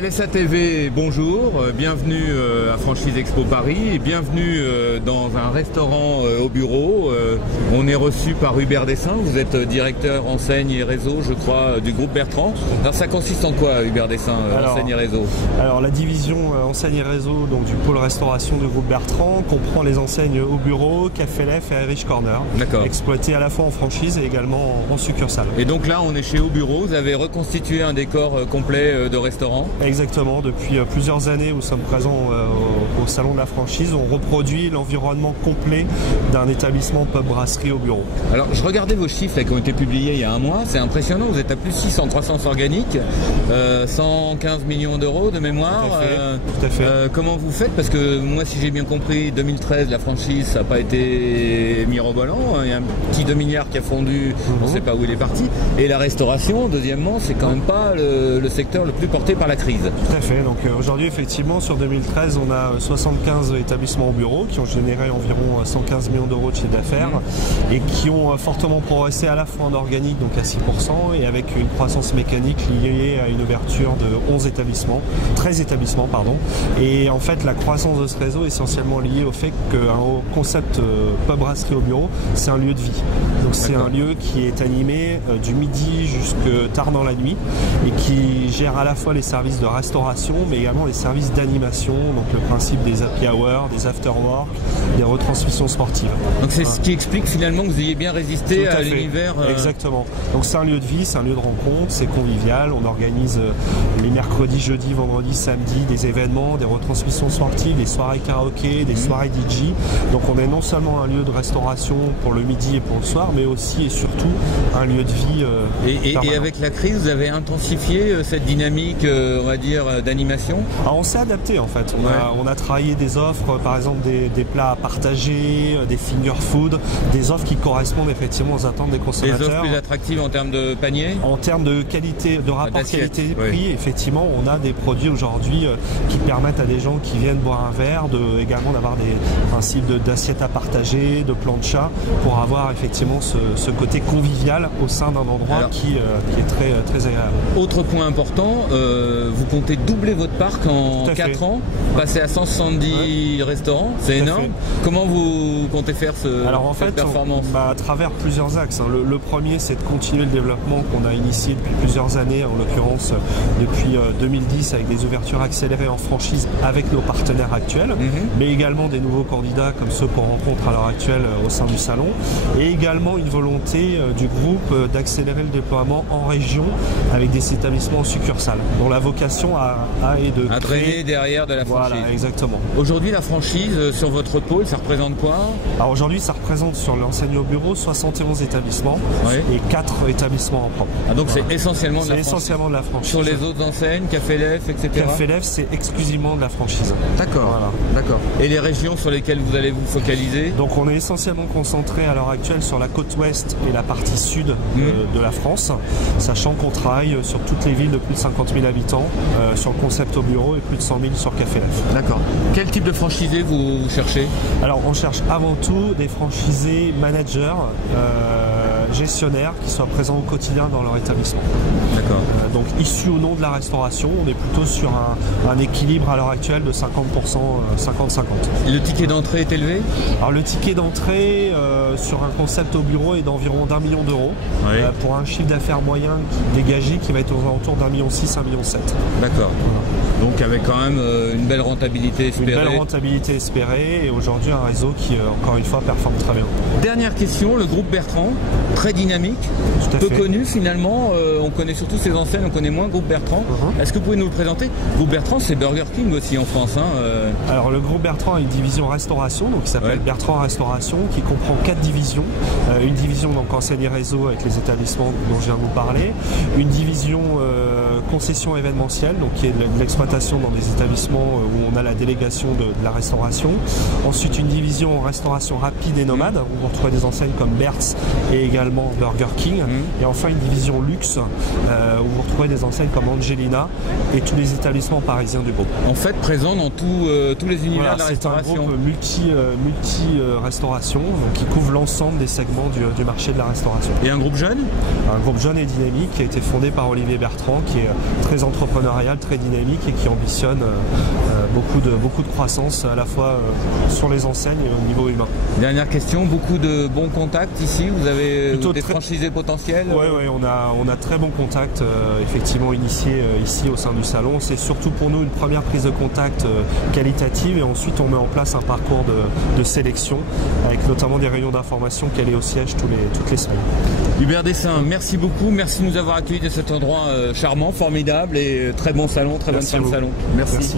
LSA TV, bonjour, bienvenue à Franchise Expo Paris et bienvenue dans un restaurant au bureau. On est reçu par Hubert Dessin, vous êtes directeur enseigne et réseau, je crois, du groupe Bertrand. Alors ça consiste en quoi, Hubert Dessin, enseigne et réseau? Alors la division enseigne et réseau donc, du pôle restauration du groupe Bertrand comprend les enseignes au bureau, Café Lef et Irish Corner, exploitées à la fois en franchise et également en succursale. Et donc là on est chez Au Bureau, vous avez reconstitué un décor complet de restaurant? Exactement, depuis plusieurs années nous sommes présents au salon de la franchise, on reproduit l'environnement complet d'un établissement pub-brasserie au bureau. Alors je regardais vos chiffres là, qui ont été publiés il y a un mois, c'est impressionnant, vous êtes à plus 6 en croissance organique, 115 millions d'euros de mémoire. Tout à fait. Comment vous faites? Parce que moi si j'ai bien compris, 2013 la franchise ça n'a pas été mirobolant, il y a un petit 2 milliards qui a fondu, on ne sait pas où il est parti, et la restauration, deuxièmement, c'est quand même pas le secteur le plus porté par la crise. Tout à fait, donc aujourd'hui effectivement sur 2013 on a 75 établissements au bureau qui ont généré environ 115 millions d'euros de chiffre d'affaires et qui ont fortement progressé à la fois en organique, donc à 6%, et avec une croissance mécanique liée à une ouverture de 13 établissements pardon. Et en fait la croissance de ce réseau est essentiellement liée au fait qu'un concept pub-brasserie au bureau, c'est un lieu de vie. Donc c'est un lieu qui est animé du midi jusque tard dans la nuit et qui gère à la fois les services de restauration mais également les services d'animation, donc le principe des happy hours, des after-work, des retransmissions sportives. Donc c'est ce qui explique finalement que vous ayez bien résisté à l'univers. Exactement. Donc c'est un lieu de vie, c'est un lieu de rencontre, c'est convivial, on organise les mercredis, jeudis, vendredis, samedis des événements, des retransmissions sportives, des soirées karaoké, des soirées DJ. Donc on est non seulement un lieu de restauration pour le midi et pour le soir, mais aussi et surtout un lieu de vie. Et avec la crise, vous avez intensifié cette dynamique, on va dire, d'animation? On s'est adapté en fait. On a travaillé des offres, par exemple des plats à partager, des finger food, des offres qui correspondent effectivement aux attentes des consommateurs. Des offres plus attractives en termes de panier? En termes de qualité, de rapport qualité-prix, effectivement, on a des produits aujourd'hui qui permettent à des gens qui viennent boire un verre également d'avoir des principes d'assiettes à partager, de plancha, pour avoir effectivement ce côté convivial au sein d'un endroit qui est très, très agréable. Autre point important, vous comptez doubler votre parc en 4 ans, passer à 170 restaurants, c'est énorme. Comment vous comptez faire cette performance? À travers plusieurs axes. Le premier, c'est de continuer le développement qu'on a initié depuis plusieurs années, en l'occurrence depuis 2010 avec des ouvertures accélérées en franchise avec nos partenaires actuels, mais également des nouveaux candidats comme ceux qu'on rencontre à l'heure actuelle au sein du salon, et également une volonté du groupe d'accélérer le déploiement en région avec des établissements en succursale, dont la vocation est de drainer derrière de la franchise. Voilà, exactement. Aujourd'hui, la franchise sur votre pôle, ça représente quoi? Alors aujourd'hui, ça représente sur l'enseigne au bureau 71 établissements et 4 établissements en propre. Donc c'est essentiellement de la franchise. C'est essentiellement de la franchise. Sur les autres enseignes, Café Lef, etc. Café Lef, c'est exclusivement de la franchise. D'accord. Voilà. D'accord. Et les régions sur lesquelles vous allez vous focaliser? Donc on est essentiellement concentré à l'heure actuelle sur la côte ouest et la partie sud de la France, sachant qu'on travaille sur toutes les villes de plus de 50 000 habitants sur le concept au bureau et plus de 100 000 sur Café Lef. D'accord. Quel type de franchisé vous cherchez? Alors on cherche avant tout des franchisés managers, gestionnaires qui soient présents au quotidien dans leur établissement. D'accord. Donc issus ou non de la restauration, on est plutôt sur un équilibre à l'heure actuelle de 50%, 50-50. Le ticket d'entrée est élevé? Alors le ticket d'entrée sur un concept au bureau est d'environ d'1 million d'euros pour un chiffre d'affaires moyen dégagé qui va être aux alentours d'1,6 million, 1,7 million. D'accord. Donc avec quand même une belle rentabilité espérée. Une belle rentabilité espérée et aujourd'hui un réseau qui encore une fois performe très bien. Dernière question, le groupe Bertrand, très dynamique, peu connu finalement, on connaît surtout ses enseignes, on connaît moins le groupe Bertrand. Est-ce que vous pouvez nous le présenter? Le groupe Bertrand, c'est Burger King aussi en France. Alors le groupe Bertrand a une division restauration, donc qui s'appelle Bertrand Restauration, qui comprend 4 divisions. Une division donc enseigne et réseau avec les établissements dont je viens de vous parler, une division concession événementielle, donc qui est de l'exploitation dans des établissements où on a la délégation de la restauration. Ensuite une division en restauration rapide et nomade, où on retrouve des enseignes comme Bert's et également allemand Burger King, et enfin une division luxe où vous retrouvez des enseignes comme Angelina et tous les établissements parisiens du groupe. En fait, présent dans tous les univers de la restauration. C'est un groupe multi-restauration, qui couvre l'ensemble des segments du marché de la restauration. Et un groupe jeune? Un groupe jeune et dynamique qui a été fondé par Olivier Bertrand, qui est très entrepreneurial, très dynamique et qui ambitionne beaucoup de croissance à la fois sur les enseignes et au niveau humain. Dernière question, beaucoup de bons contacts ici, vous avez des franchisés potentiels? Oui, on a très bons contacts effectivement initiés ici au sein du salon. C'est surtout pour nous une première prise de contact qualitative, et ensuite on met en place un parcours de sélection avec notamment des réunions d'information qui allaient au siège toutes les semaines. Hubert Dessin, merci beaucoup, merci de nous avoir accueillis de cet endroit charmant, formidable, et très bon salon, très bonne fin de salon. Merci.